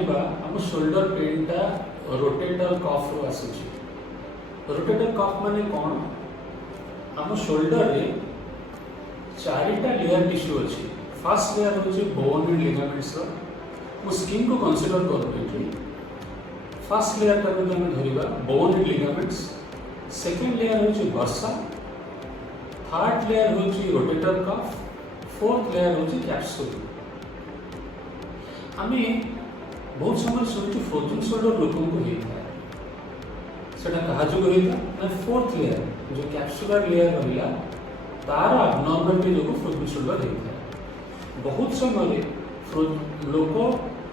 जानिबा हम shoulder pain टा rotator cuff रो आसुची। रोटेटर कफ माने कोन? हम शोल्डर रे चारिटा लेयर टिश्यू अछि। फर्स्ट लेयर होची बोन एंड लिगामेंट्स रो। मु स्किन को कंसीडर करबे। फर्स्ट लेयर टा को हम धरिबा bone and ligaments. Second layer होची बर्सा। थर्ड लेयर होची रोटेटर कफ। फोर्थ लेयर होची कैप्सूल। हमें बहुत समय शुणु फ्रोजन शोल्डर लोकों को होता है सेटा कहा जो होता ना फोर्थ लेयर जो कैप्सुलर लेयर रहिला तार अबनॉर्मलिटी जो फ्रोजन शोल्डर होता है। बहुत समय लोको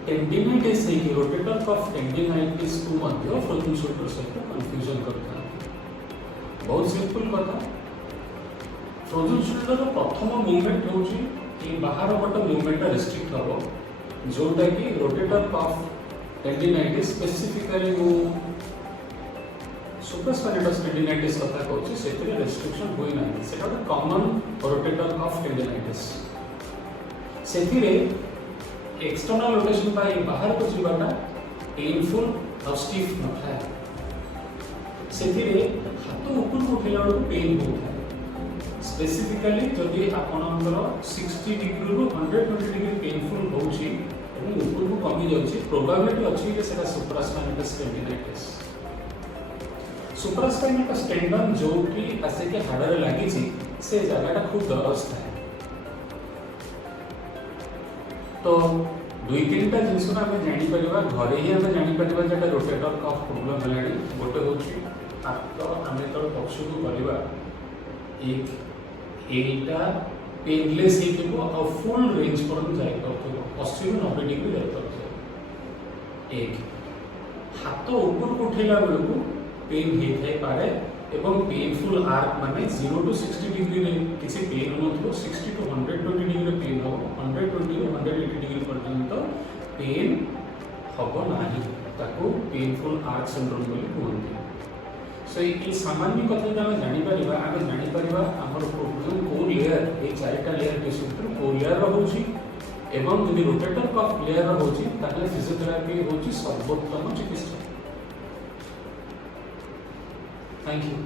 टेंडिनाइटिस है कि रोटेटर कफ टेंडिनाइटिस को मध्य फ्रोजन शोल्डर सहित कंफ्यूजन करता है। बहुत सिंपल कथा फ्रोजन शोल्डर प्रथम मूवमेंट होची कि बाहर पट मूवमेंट रेस्ट्रिक्ट हो जोटा कि रोटेटर कफ टेंडिनाइटिस स्पेसिफिकली वो सुप्रास्पाइनटस टेंडिनाइटिस कथा कहूँ से रेस्ट्रिक्शन हुई ना से कॉमन रोटेटर कफ टेंडिनाइटिस से एक्सटर्नल रोटेशन बाहर को जीवाटा पेनफुल और स्टिफ न था से हाथ ऊपर को उठेला पेन होता है। स्पेसिफिकली जदि आपणकर 60 डिग्री रु 120 डिग्री पेनफुल होची एवं ऊपर को कमी जाउची प्रोबेबिलिटी अछि जे सेटा सुप्रास्पाइनटस टेंडिनाइटिस। सुप्रास्पाइनटस टेंडन जो कि आसे के हाड़ रे लागि छी से जगहटा खूब दरज था। तो दुई तीन टा जिंस ना हम जानि परिबा घरे ही हम जानि परिबा जेटा रोटेटर कफ प्रॉब्लम हलाडी गोटे होची हाथ आमे तो पक्ष को परिबा एक एटा पेनलेस ही और फुल रेंज पर जाए 80 ରୁ 90 डिग्री जाए। एक हाथ ऊपर को उठेला बेलू पेन होता पारे एवं पेनफुल आर्क माने 0 टू 60 डिग्री रे किसी पेन हो 60 टू 120 डिग्री पेन हो 120 ରୁ 180 डिग्री पर्यंत पेन हबो नाही ताको पेनफुल आर्क सिंड्रोम बोली कहते। सो ये सामान्य कथा जो आम जापर आमर प्रोब्लेम को लेयर ये चारिटा लेयर टिश्यू भर को लेयर रोचे एवं जब रोटेटर कफ लेयर रोचे फिजियोथेरापी हूँ सर्वोत्तम चिकित्सा। Thank you.